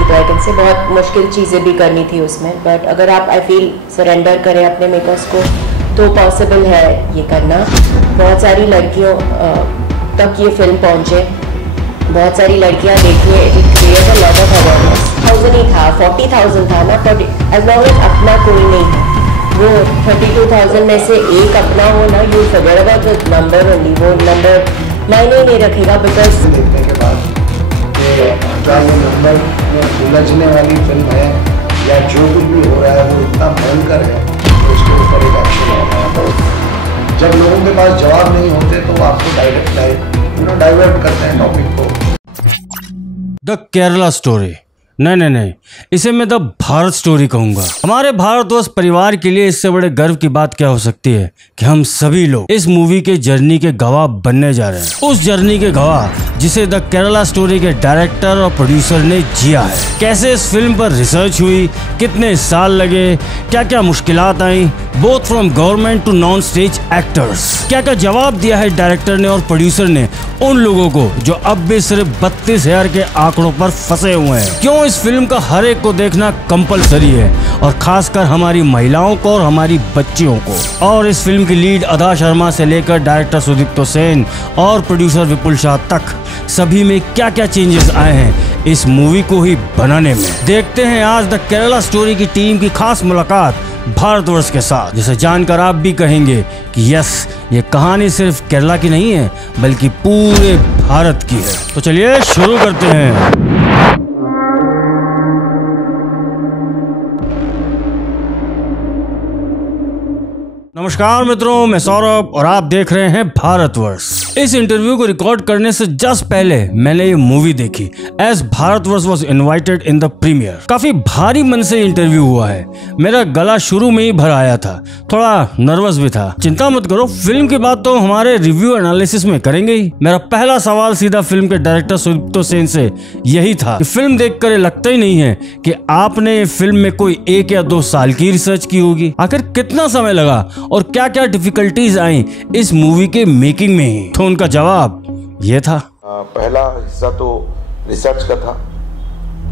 देखी तो I can say बहुत मुश्किल चीज़ें भी करनी थी उसमें, बट अगर आप आई फील सरेंडर करें अपने मेकर्स को तो पॉसिबल है ये करना। बहुत सारी लड़कियों तक ये फिल्म पहुँचे, बहुत सारी लड़कियाँ देखिए, it create a lot of awareness. 1000 ही था, 40,000 था ना, बट एज लॉन्ग एज अपना कोई नहीं है, वो 32,000 में से एक अपना हो ना, you forget about the number only, वो नंबर मायने नहीं रखेगा। बिकॉज देखने के बाद क्या वो नंबर में उलझने वाली फिल्म है या जो कुछ भी हो रहा है वो इतना भयंकर है तो उसके ऊपर एक एक्शन होना है। जब लोगों के पास जवाब नहीं होते तो वो आपको डाइवर्ट करते हैं टॉपिक को। द केरला स्टोरी, नहीं, इसे मैं द भारत स्टोरी कहूंगा। हमारे भारतवर्ष परिवार के लिए इससे बड़े गर्व की बात क्या हो सकती है कि हम सभी लोग इस मूवी के जर्नी के गवाह बनने जा रहे हैं। उस जर्नी के गवाह जिसे द केरला स्टोरी के डायरेक्टर और प्रोड्यूसर ने जिया है। कैसे इस फिल्म पर रिसर्च हुई, कितने साल लगे, क्या क्या मुश्किलात आई, both from government to non state actors. क्या क्या जवाब दिया है डायरेक्टर ने और प्रोड्यूसर ने उन लोगों को जो अब भी सिर्फ 32,000 के आंकड़ों पर फंसे हुए हैं। क्यों इस फिल्म का हर एक को देखना कंपलसरी है, और खासकर हमारी महिलाओं को और हमारी बच्चियों को। और इस फिल्म की लीड अदा शर्मा से लेकर डायरेक्टर सुदीप्तो सेन और प्रोड्यूसर विपुल शाह तक सभी में क्या क्या चेंजेस आए हैं इस मूवी को ही बनाने में। देखते हैं आज द केरला स्टोरी की टीम की खास मुलाकात भारतवर्ष के साथ, जिसे जानकर आप भी कहेंगे कि यस, ये कहानी सिर्फ केरला की नहीं है बल्कि पूरे भारत की है। तो चलिए शुरू करते हैं। नमस्कार मित्रों, मैं सौरभ और आप देख रहे हैं भारतवर्ष। इस इंटरव्यू को रिकॉर्ड करने से जस्ट पहले मैंने ये मूवी देखी as Bharatvarsh was invited in the premiere. काफी भारी मन से इंटरव्यू हुआ है, मेरा गला शुरू में ही भर आया था, थोड़ा नर्वस भी था। चिंता मत करो, फिल्म की बात तो हमारे रिव्यू एनालिसिस में करेंगे ही। मेरा पहला सवाल सीधा फिल्म के डायरेक्टर सुदीप्तो सेन से यही था कि फिल्म देखकर लगता ही नहीं है कि आपने फिल्म में कोई 1 या 2 साल की रिसर्च की होगी। आखिर कितना समय लगा और क्या क्या डिफिकल्टीज आई इस मूवी के मेकिंग में ही? तो उनका जवाब ये था। पहला हिस्सा तो रिसर्च का था,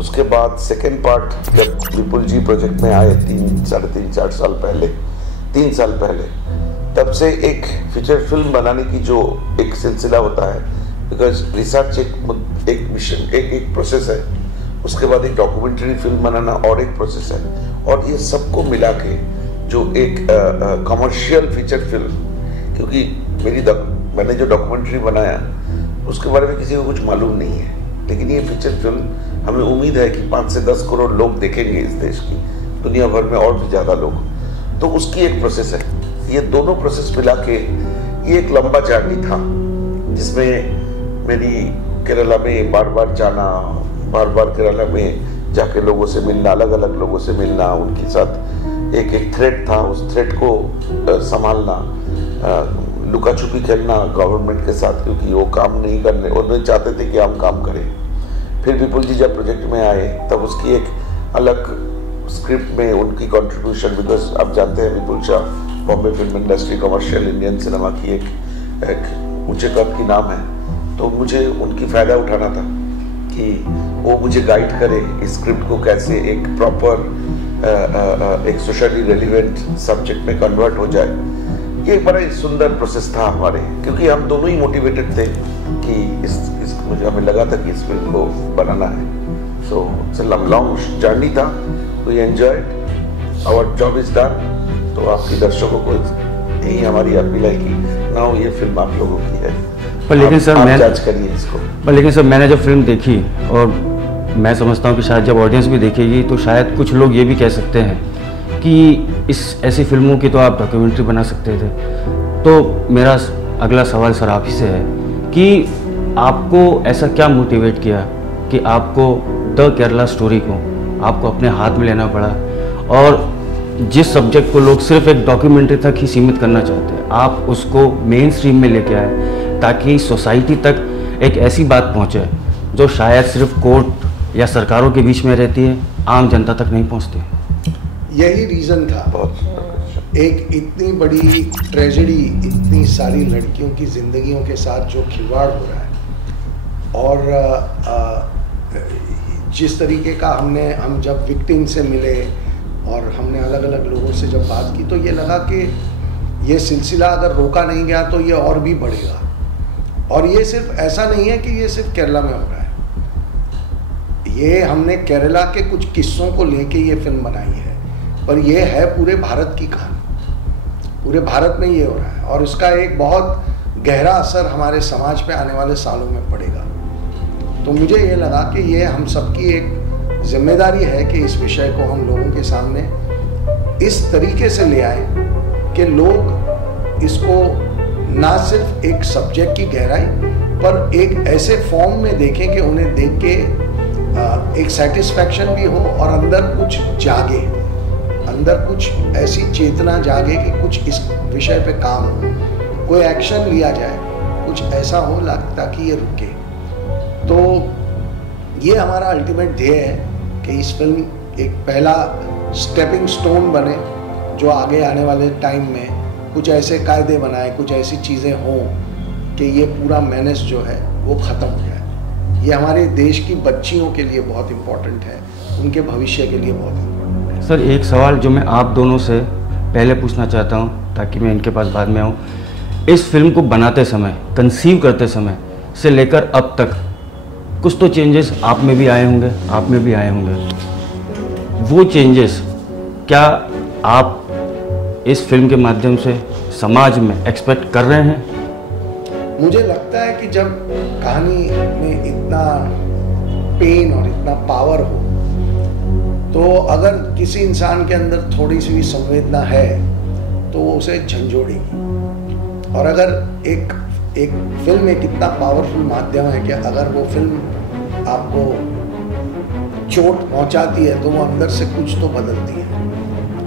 उसके बाद सेकेंड पार्ट जब विपुल जी प्रोजेक्ट में आए 3-4 साल पहले, 3 साल पहले, तब से एक फीचर फिल्म बनाने की जो एक सिलसिला होता है, बिकॉज रिसर्च एक मिशन एक प्रोसेस है, उसके बाद एक डॉक्यूमेंट्री फिल्म बनाना और एक प्रोसेस है, और ये सबको मिला के जो एक कमर्शियल फीचर फिल्म, क्योंकि मैंने जो डॉक्यूमेंट्री बनाया उसके बारे में किसी को कुछ मालूम नहीं है, लेकिन ये फीचर फिल्म हमें उम्मीद है कि 5 से 10 करोड़ लोग देखेंगे इस देश की, दुनिया भर में और भी ज़्यादा लोग, तो उसकी एक प्रोसेस है। ये दोनों प्रोसेस मिला के ये एक लंबा जर्नी था, जिसमें मेरी केरला में बार बार केरला में जाके लोगों से मिलना, अलग अलग लोगों से मिलना, उनके साथ एक थ्रेड था, उस थ्रेड को संभालना, लुका छुपी खेलना गवर्नमेंट के साथ, क्योंकि वो काम नहीं करने, उन्हें चाहते थे कि हम काम करें। फिर विपुल जी जब प्रोजेक्ट में आए तब उसकी एक अलग स्क्रिप्ट में उनकी कंट्रीब्यूशन, बिकॉज आप जानते हैं Vipul Shah Bombay film industry, commercial Indian cinema की एक ऊंचे कद की नाम है, तो मुझे उनकी फ़ायदा उठाना था कि वो मुझे गाइड करे इस स्क्रिप्ट को कैसे एक प्रॉपर एक सोशली रेलिवेंट सब्जेक्ट में कन्वर्ट हो जाए। ये बड़ा ही सुंदर प्रोसेस था हमारे, क्योंकि हम दोनों ही मोटिवेटेड थे कि मुझे हमें लगा था कि इस फिल्म को बनाना है। So it's a long journey था, we enjoyed, our job is done. तो आपकी दर्शकों को यही हमारी अपील है कि नाउ ये फिल्म आप लोगों की है, पर लेकिन सर मैं जज करिए इसको। पर लेकिन सर मैंने जब फिल्म देखी, और मैं समझता हूँ कि शायद जब ऑडियंस भी देखेगी तो शायद कुछ लोग ये भी कह सकते हैं कि इस ऐसी फिल्मों की तो आप डॉक्यूमेंट्री बना सकते थे। तो मेरा अगला सवाल सर आप ही से है कि आपको ऐसा क्या मोटिवेट किया कि आपको द केरला स्टोरी को आपको अपने हाथ में लेना पड़ा, और जिस सब्जेक्ट को लोग सिर्फ एक डॉक्यूमेंट्री तक ही सीमित करना चाहते हैं, आप उसको मेन स्ट्रीम में लेके आए ताकि सोसाइटी तक एक ऐसी बात पहुँचे जो शायद सिर्फ कोर्ट या सरकारों के बीच में रहती है, आम जनता तक नहीं पहुंचती। यही रीज़न था। एक इतनी बड़ी ट्रेजेडी, इतनी सारी लड़कियों की जिंदगियों के साथ जो खिलवाड़ हो रहा है, और जिस तरीके का हम जब विक्टिम से मिले और हमने अलग अलग लोगों से जब बात की, तो ये लगा कि ये सिलसिला अगर रोका नहीं गया तो ये और भी बढ़ेगा। और ये सिर्फ ऐसा नहीं है कि ये सिर्फ केरला में हो रहा है, ये हमने केरला के कुछ किस्सों को लेके ये फिल्म बनाई है, पर ये है पूरे भारत की कहानी, पूरे भारत में ये हो रहा है और इसका एक बहुत गहरा असर हमारे समाज पे आने वाले सालों में पड़ेगा। तो मुझे ये लगा कि ये हम सबकी एक जिम्मेदारी है कि इस विषय को हम लोगों के सामने इस तरीके से ले आए कि लोग इसको ना सिर्फ एक सब्जेक्ट की गहराई पर एक ऐसे फॉर्म में देखें कि उन्हें देख के एक सेटिस्फैक्शन भी हो और अंदर कुछ जागे, अंदर कुछ ऐसी चेतना जागे कि कुछ इस विषय पे काम हो, कोई एक्शन लिया जाए, कुछ ऐसा हो ताकि ये रुके। तो ये हमारा अल्टीमेट ध्येय है कि इस फिल्म एक पहला स्टेपिंग स्टोन बने जो आगे आने वाले टाइम में कुछ ऐसे कायदे बनाए, कुछ ऐसी चीज़ें हों कि ये पूरा मेनेस जो है वो ख़त्म हो जाए। ये हमारे देश की बच्चियों के लिए बहुत इम्पोर्टेंट है, उनके भविष्य के लिए बहुत इम्पोर्टेंट है। सर एक सवाल जो मैं आप दोनों से पहले पूछना चाहता हूँ ताकि मैं इनके पास बाद में आऊँ, इस फिल्म को बनाते समय, कंसीव करते समय से लेकर अब तक कुछ तो चेंजेस आप में भी आए होंगे, आप में भी आए होंगे। वो चेंजेस क्या आप इस फिल्म के माध्यम से समाज में एक्सपेक्ट कर रहे हैं? मुझे लगता है कि जब कहानी में इतना पेन और इतना पावर हो तो अगर किसी इंसान के अंदर थोड़ी सी भी संवेदना है तो वो उसे झंझोड़ेगी। और अगर एक फिल्म एक इतना पावरफुल माध्यम है कि अगर वो फिल्म आपको चोट पहुंचाती है तो वो अंदर से कुछ तो बदलती है।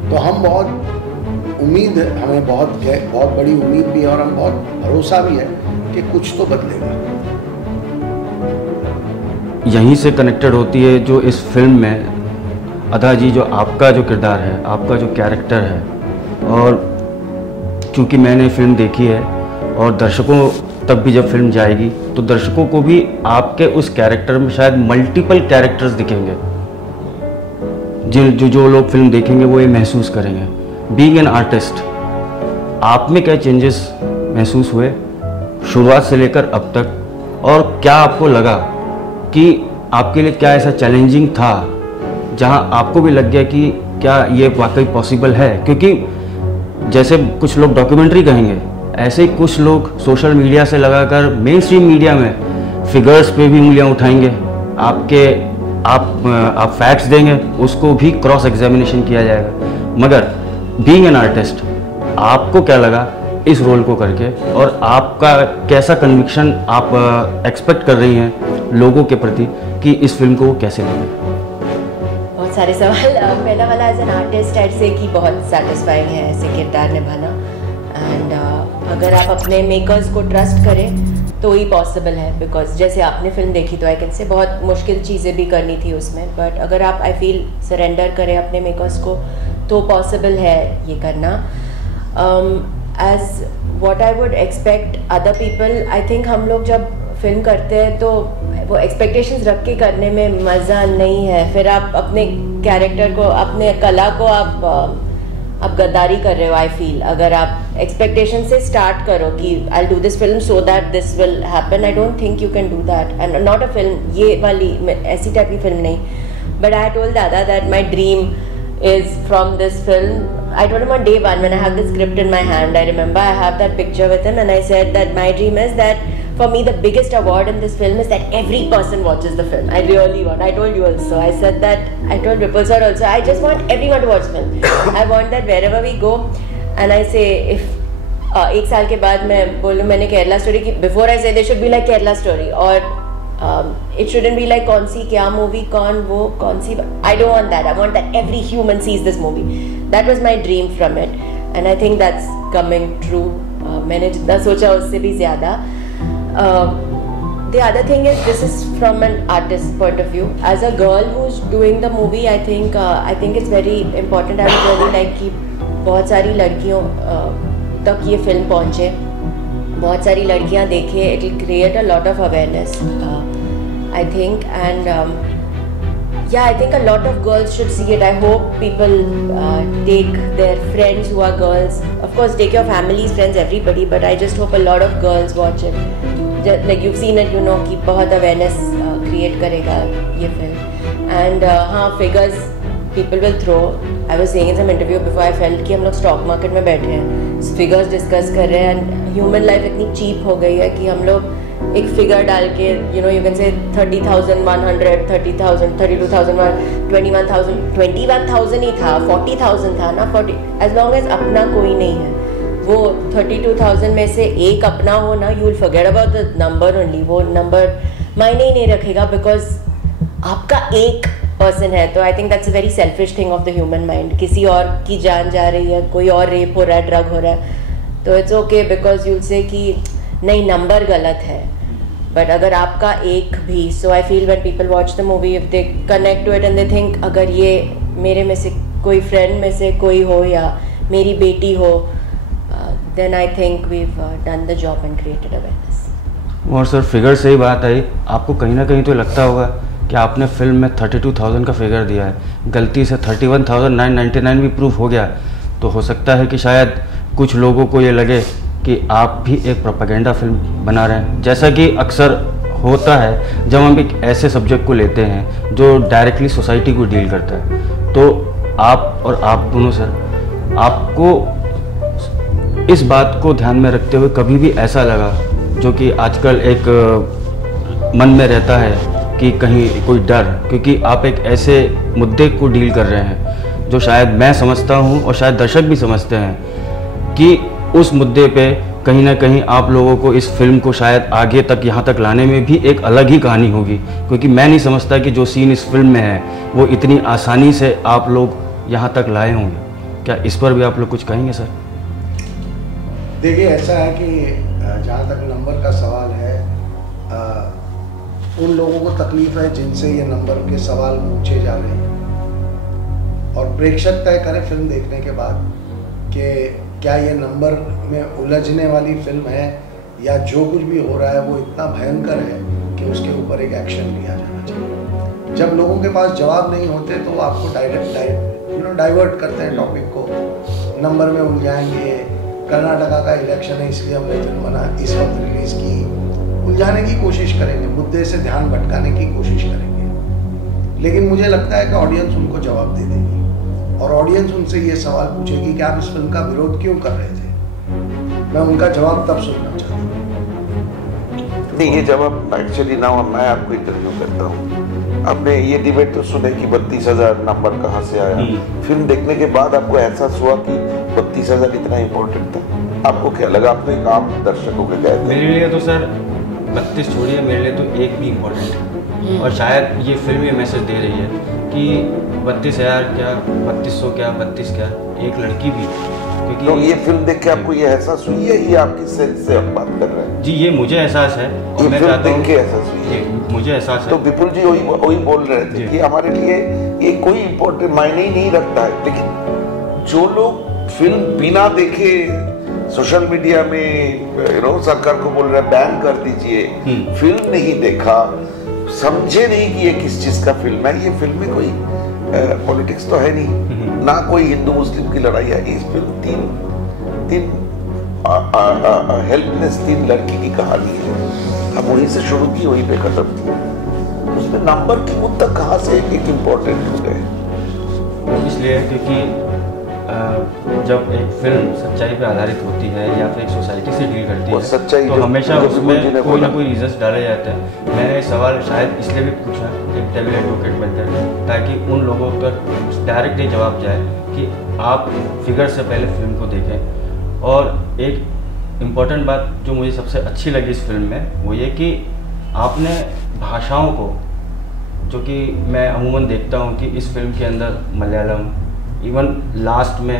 तो हम हमें बहुत बड़ी उम्मीद भी है और हम बहुत भरोसा भी है कि कुछ तो बदलेगा। यहीं से कनेक्टेड होती है जो इस फिल्म में अदा जी, जो आपका जो किरदार है, आपका जो कैरेक्टर है, और क्योंकि मैंने फिल्म देखी है और दर्शकों तक भी जब फिल्म जाएगी तो दर्शकों को भी आपके उस कैरेक्टर में शायद मल्टीपल कैरेक्टर्स दिखेंगे। जो लोग फिल्म देखेंगे वो ये महसूस करेंगे। बीइंग एन आर्टिस्ट, आप में क्या चेंजेस महसूस हुए शुरुआत से लेकर अब तक, और क्या आपको लगा कि आपके लिए क्या ऐसा चैलेंजिंग था जहां आपको भी लग गया कि क्या ये वाकई पॉसिबल है? क्योंकि जैसे कुछ लोग डॉक्यूमेंट्री कहेंगे, ऐसे ही कुछ लोग सोशल मीडिया से लगाकर मेन स्ट्रीम मीडिया में फिगर्स पे भी उंगलियां उठाएंगे, आप फैक्ट्स देंगे, उसको भी क्रॉस एग्जामिनेशन किया जाएगा। मगर बीइंग एन आर्टिस्ट, आपको क्या लगा इस रोल को करके, और आपका कैसा कन्विक्शन आप एक्सपेक्ट कर रही हैं लोगों के प्रति कि इस फिल्म को वो कैसे लेंगे? बहुत सारे सवाल। पहला वाला एज एन आर्टिस्ट ऐड से कि बहुत सेटिस्फाइंग है ऐसे किरदार निभाना, एंड अगर आप अपने मेकर्स को ट्रस्ट करें तो ही पॉसिबल है। बिकॉज जैसे आपने फिल्म देखी तो आई कैन से बहुत मुश्किल चीज़ें भी करनी थी उसमें, बट अगर आप आई फील सरेंडर करें अपने मेकर्स को तो पॉसिबल है ये करना। As what I would expect other people, I think हम लोग जब फिल्म करते हैं तो वो एक्सपेक्टेशंस रख के करने में मज़ा नहीं है। फिर आप अपने कैरेक्टर को, अपने कला को आप गद्दारी कर रहे हो। आई फील अगर आप एक्सपेक्टेशन से स्टार्ट करो कि I do this film so that this will happen, I don't think you can do that. And not a film ये वाली ऐसी टाइप की फिल्म नहीं, बट आई टोल्ड दादा that my dream is from this film. I told him on day one when I have the script in my hand, I remember I have that picture with him and I said that my dream is that for me the biggest award in this film is that every person watches the film. I really want, I told you also, I said that, I told Vipul sir also, I just want everyone to watch the film. I want that wherever we go, and I say if एक साल के बाद मैं बोलूँ मैंने Kerala story की, before I say they should be like Kerala story, और it shouldn't be like कौन सी क्या मूवी, कौन सी, I don't want that. I want that every human sees this movie. That was my dream from it, and I think that's coming true. मैंने जितना सोचा उससे भी ज़्यादा. The other thing is this is from an artist point of view. As a girl who's doing the movie, I think it's very important. I would really like कि बहुत सारी लड़कियों तक ये फिल्म पहुँचे, बहुत सारी लड़कियाँ देखें. It will create a lot of awareness, I think, and Yeah, I think a lot of girls should see it. I hope people take their friends who are girls. Of course, take your families, friends, everybody. But I just hope a lot of girls watch it. Just, like you've seen it, you know, कि बहुत awareness create करेगा ये film. And हाँ, figures people will throw. I was saying in some interview before, I felt कि हम लोग stock market में बैठे हैं, figures discuss कर रहे हैं. And human life इतनी cheap हो गई है कि हम लोग एक फिगर डाल के you know you can say 30,100, 30,000, 32,000, 21,000, 21,000 ही था, 40,000 था ना, 40 एज लॉन्ग एज अपना कोई नहीं है, वो 32,000 में से एक अपना हो ना, you will forget about the number only, वो नंबर मायने ही नहीं रखेगा बिकॉज आपका एक पर्सन है. तो I think that's a very selfish thing of the human mind. किसी और की जान जा रही है, कोई और रेप हो रहा है, ड्रग हो रहा है, तो it's okay because you will say कि नहीं नंबर गलत है. बट अगर आपका एक भी, so I feel when people watch the movie, if they connect to it and they think अगर ये मेरे में से कोई फ्रेंड में से कोई हो या मेरी बेटी हो, then I think we have done the job and created awareness. और सर फिगर से ही बात आई, आपको कहीं ना कहीं तो लगता होगा कि आपने फिल्म में 32,000 का फिगर दिया है, गलती से 31,999 भी प्रूफ हो गया, तो हो सकता है कि शायद कुछ लोगों को ये लगे कि आप भी एक प्रोपेगेंडा फिल्म बना रहे हैं, जैसा कि अक्सर होता है जब हम एक ऐसे सब्जेक्ट को लेते हैं जो डायरेक्टली सोसाइटी को डील करता है. तो आप और आप दोनों सर, आपको इस बात को ध्यान में रखते हुए कभी भी ऐसा लगा, जो कि आजकल एक मन में रहता है कि कहीं कोई डर, क्योंकि आप एक ऐसे मुद्दे को डील कर रहे हैं जो शायद मैं समझता हूँ और शायद दर्शक भी समझते हैं कि उस मुद्दे पे कहीं ना कहीं आप लोगों को इस फिल्म को शायद आगे तक यहाँ तक लाने में भी एक अलग ही कहानी होगी, क्योंकि मैं नहीं समझता कि जो सीन इस फिल्म में है वो इतनी आसानी से आप लोग यहाँ तक लाए होंगे. क्या इस पर भी आप लोग कुछ कहेंगे सर? देखिए ऐसा है कि जहाँ तक नंबर का सवाल है, उन लोगों को तकलीफ है जिनसे ये नंबर के सवाल पूछे जा रहे हैं, और प्रेक्षक तय करें फिल्म देखने के बाद कि क्या ये नंबर में उलझने वाली फिल्म है या जो कुछ भी हो रहा है वो इतना भयंकर है कि उसके ऊपर एक एक्शन लिया जाना चाहिए. जब लोगों के पास जवाब नहीं होते तो वो आपको डाइवर्ट करते हैं टॉपिक को, नंबर में उलझाएंगे, कर्नाटका का इलेक्शन है इसलिए हमने फिल्म बना इस वक्त रिलीज़ की, उलझाने की कोशिश करेंगे, मुद्दे से ध्यान भटकाने की कोशिश करेंगे. लेकिन मुझे लगता है कि ऑडियंस उनको जवाब दे देगी और ऑडियंस उनसे ये सवाल पूछेगी कि आप इस फिल्म का विरोध क्यों कर रहे थे. मैं उनका जवाब तब सुनना चाहता हूँ. नहीं, ये जवाब एक्चुअली ना मैं आपको इंटरव्यू करता हूँ. आपने ये डिबेट तो सुने कि 32,000 नंबर कहाँ से आया. फिल्म देखने के बाद आपको एहसास हुआ कि 32,000 इतना इम्पोर्टेंट था? आपको क्या लगा? आपने एक आम दर्शकों के कह मेरे लिए तो सर 32 छोड़िए, मेरे लिए तो एक भी इम्पोर्टेंट है. और शायद ये फिल्म ये मैसेज दे रही है कि 32,000 क्या, 3200 क्या, 32 क्या, एक लड़की भी, क्योंकि तो ये फिल्म देख के आपको ये एहसास हुई है, ये आपकी सेंस से हम बात कर रहे हैं? जी, ये मुझे एहसास है और मैं चाहता हूँ कि एहसास हुई है, मुझे एहसास है. तो विपुल जी वही बोल रहे थे कि हमारे लिए ये कोई इम्पोर्टेंट मायने ही नहीं रखता है. लेकिन जो लोग फिल्म बिना देखे सोशल मीडिया में सरकार को बोल रहे हैं बैन कर दीजिए, फिल्म नहीं देखा, समझे नहीं कि ये किस चीज का फिल्म है. ये फिल्म में कोई पॉलिटिक्स तो है नहीं, ना कोई हिंदू मुस्लिम की लड़ाई है. इस फिल्म तीन हेल्पलेस 3 लड़की की कहानी है. हम वहीं से शुरू की, वहीं पे खत्म की. उसमें नंबर की मुद्दा कहाँ से एक इम्पोर्टेंट हो गए? इसलिए क्योंकि जब एक फिल्म सच्चाई पे आधारित होती है या फिर एक सोसाइटी से डील करती है तो हमेशा उसमें कोई ना कोई रीजंस डाले जाते हैं. मैंने सवाल शायद इसलिए भी पूछा एक डेविल एडवोकेट बनकर, ताकि उन लोगों पर डायरेक्ट ये जवाब जाए कि आप फिगर से पहले फिल्म को देखें. और एक इम्पॉर्टेंट बात जो मुझे सबसे अच्छी लगी इस फिल्म में वो ये कि आपने भाषाओं को, जो कि मैं अमूमन देखता हूँ कि इस फिल्म के अंदर मलयालम, इवन लास्ट में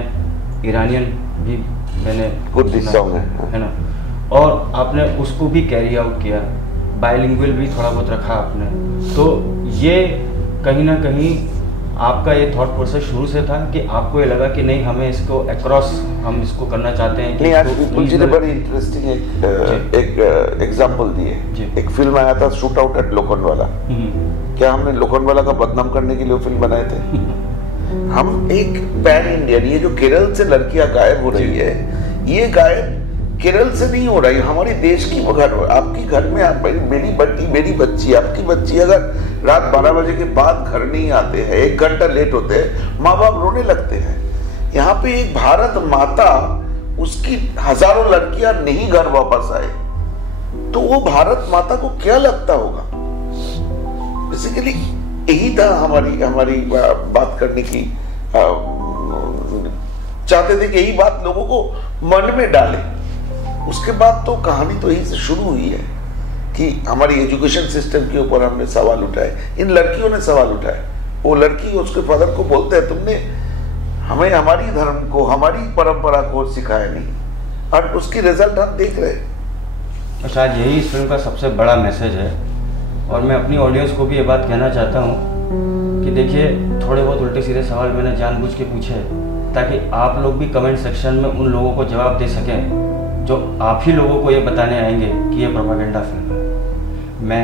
ईरानियन भी मैंने कुछ सॉन्ग है ना, और आपने उसको भी कैरी आउट किया, बायलिंगुअल भी थोड़ा बहुत रखा आपने. तो ये कहीं ना कहीं आपका ये थॉट प्रोसेस शुरू से था कि आपको ये लगा कि नहीं हमें इसको अक्रॉस हम इसको करना चाहते हैं? नहीं, आज विपुल जी ने बड़ी इंटरेस्टिंग एक एग्जांपल दिए. एक फिल्म आया था शूट आउट एट लोखंडवाला क्या हमने लोखंडवाला का बदनाम करने के लिए फिल्म बनाए थे? हम एक पैन इंडियन, ये जो केरल से लड़कियां गायब हो रही है, ये गायब केरल से नहीं हो रही, हमारे देश की घर, आपकी घर में आप, मेरी बेटी, मेरी बच्ची, आपकी बच्ची अगर रात 12 बजे के बाद घर नहीं आते हैं, 1 घंटा लेट होते हैं, माँ बाप रोने लगते हैं। यहाँ पे एक भारत माता, उसकी हजारों लड़कियां नहीं घर वापस आए, तो वो भारत माता को क्या लगता होगा? बेसिकली यही था हमारी बात करने की, चाहते थे कि यही बात लोगों को मन में डाले। उसके बाद तो कहानी तो यही से शुरू हुई है कि हमारी एजुकेशन सिस्टम के ऊपर हमने सवाल उठाए, इन लड़कियों ने सवाल उठाए। वो लड़की उसके फादर को बोलते हैं, तुमने हमें हमारी धर्म को, हमारी परंपरा को सिखाया नहीं, और उसकी रिजल्ट हम देख रहे हैं। शायद यही इस फिल्म का सबसे बड़ा मैसेज है। और मैं अपनी ऑडियंस को भी ये बात कहना चाहता हूँ कि देखिए, थोड़े बहुत उल्टे सीधे सवाल मैंने जानबूझ के पूछे ताकि आप लोग भी कमेंट सेक्शन में उन लोगों को जवाब दे सकें जो आप ही लोगों को ये बताने आएंगे कि ये प्रोपेगेंडा फिल्म है। मैं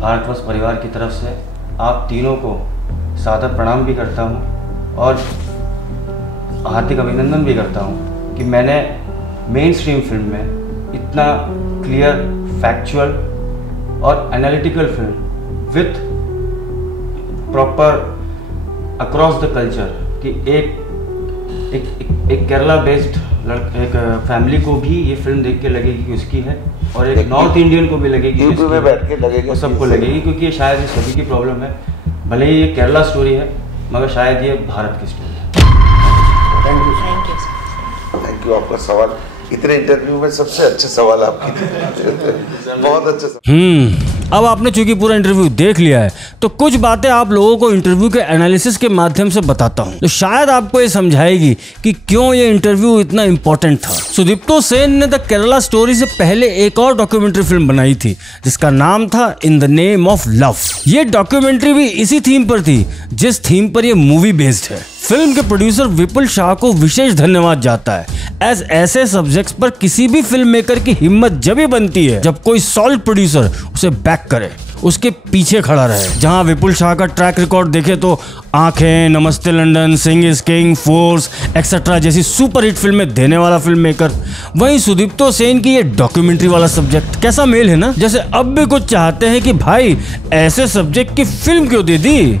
भारतवर्ष परिवार की तरफ से आप तीनों को सादर प्रणाम भी करता हूँ और हार्दिक अभिनंदन भी करता हूँ कि मैंने मेन स्ट्रीम फिल्म में इतना क्लियर, फैक्चुअल और analytical film with proper across the culture कि एक केरला बेस्ड एक फैमिली को भी ये फिल्म देख के लगेगी कि उसकी है, और एक नॉर्थ इंडियन को भी लगेगी, यूपी में बैठ के लगेगी, सबको लगेगी, क्योंकि ये शायद ये सभी की प्रॉब्लम है। भले ही ये केरला स्टोरी है मगर शायद ये भारत की स्टोरी है। Thank you. आपका सवाल इतने इंटरव्यू में सबसे अच्छे सवाल आपकी थे। बहुत अच्छे सवाल। अब आपने चूंकि पूरा इंटरव्यू देख लिया है तो कुछ बातें आप लोगों को इंटरव्यू के एनालिसिस के माध्यम से बताता हूं, तो शायद आपको ये समझाएगी कि क्यों ये इंटरव्यू इतना इंपॉर्टेंट था। सुदीप्तो सेन ने द केरला स्टोरी से पहले एक और डॉक्यूमेंट्री फिल्म बनाई थी जिसका नाम था in the name of love. ये डॉक्यूमेंट्री भी इसी थीम पर थी जिस थीम पर ये मूवी बेस्ड है। फिल्म के प्रोड्यूसर विपुल शाह को विशेष धन्यवाद जाता है, एज ऐसे सब्जेक्ट्स पर किसी भी फिल्म मेकर की हिम्मत जब ही बनती है जब कोई सॉलिड प्रोड्यूसर उसे बैक करे, उसके पीछे खड़ा रहे। जहां विपुल शाह का ट्रैक रिकॉर्ड देखे तो आंखें, नमस्ते London, Singh is king, force etcetera जैसी सुपरहिट फिल्में देने वाला फिल्म मेकर, वहीं सुदीप्तो सेन की ये डॉक्यूमेंट्री वाला सब्जेक्ट। कैसा मेल है ना, जैसे अब भी कुछ चाहते हैं कि भाई ऐसे सब्जेक्ट की फिल्म क्यों दे दी।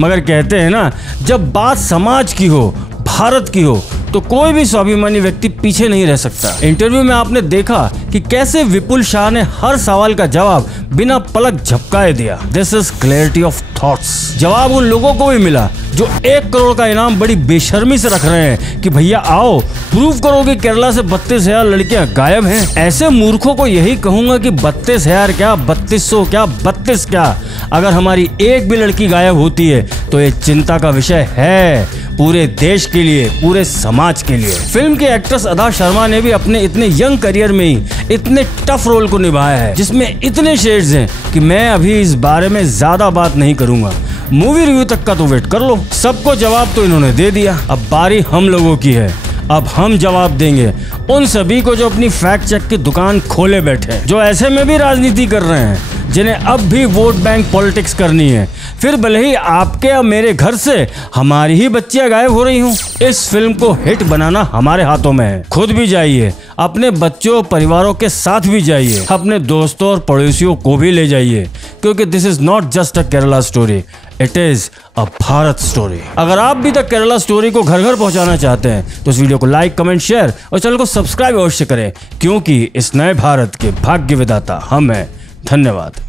मगर कहते हैं ना, जब बात समाज की हो, भारत की हो, तो कोई भी स्वाभिमानी व्यक्ति पीछे नहीं रह सकता। इंटरव्यू में आपने देखा कि कैसे विपुल शाह ने हर सवाल का जवाब बिना पलक झपकाए दिया। This is clarity of thoughts. जवाब उन लोगों को भी मिला जो 1 करोड़ का इनाम बड़ी बेशर्मी से रख रहे हैं कि भैया आओ प्रूव करो कि केरला से 32,000 लड़कियां गायब हैं। ऐसे मूर्खों को यही कहूंगा कि 32,000 क्या, 3200 क्या, 32 क्या, अगर हमारी एक भी लड़की गायब होती है तो ये चिंता का विषय है पूरे देश के लिए, पूरे समाज के लिए। फिल्म के एक्ट्रेस अदा शर्मा ने भी अपने इतने यंग करियर में ही इतने टफ रोल को निभाया है जिसमें इतने शेड्स हैं कि मैं अभी इस बारे में ज्यादा बात नहीं करूंगा। मूवी रिव्यू तक का तो वेट कर लो। सबको जवाब तो इन्होंने दे दिया, अब बारी हम लोगों की है। अब हम जवाब देंगे उन सभी को जो अपनी फैक्ट चेक की दुकान खोले बैठे, जो ऐसे में भी राजनीति कर रहे हैं, जिन्हें अब भी वोट बैंक पॉलिटिक्स करनी है, फिर भले ही आपके और मेरे घर से हमारी ही बच्चियां गायब हो रही हूं। इस फिल्म को हिट बनाना हमारे हाथों में है। खुद भी जाइए, अपने बच्चों परिवारों के साथ भी जाइए, अपने दोस्तों और पड़ोसियों को भी ले जाइए, क्योंकि this is not just a Kerala story, it is a Bharat story. अगर आप भी तक केरला स्टोरी को घर घर पहुंचाना चाहते हैं तो इस वीडियो को लाइक, कमेंट, शेयर और चैनल को सब्सक्राइब अवश्य करें, क्योंकि इस नए भारत के भाग्य विधाता हम हैं। धन्यवाद।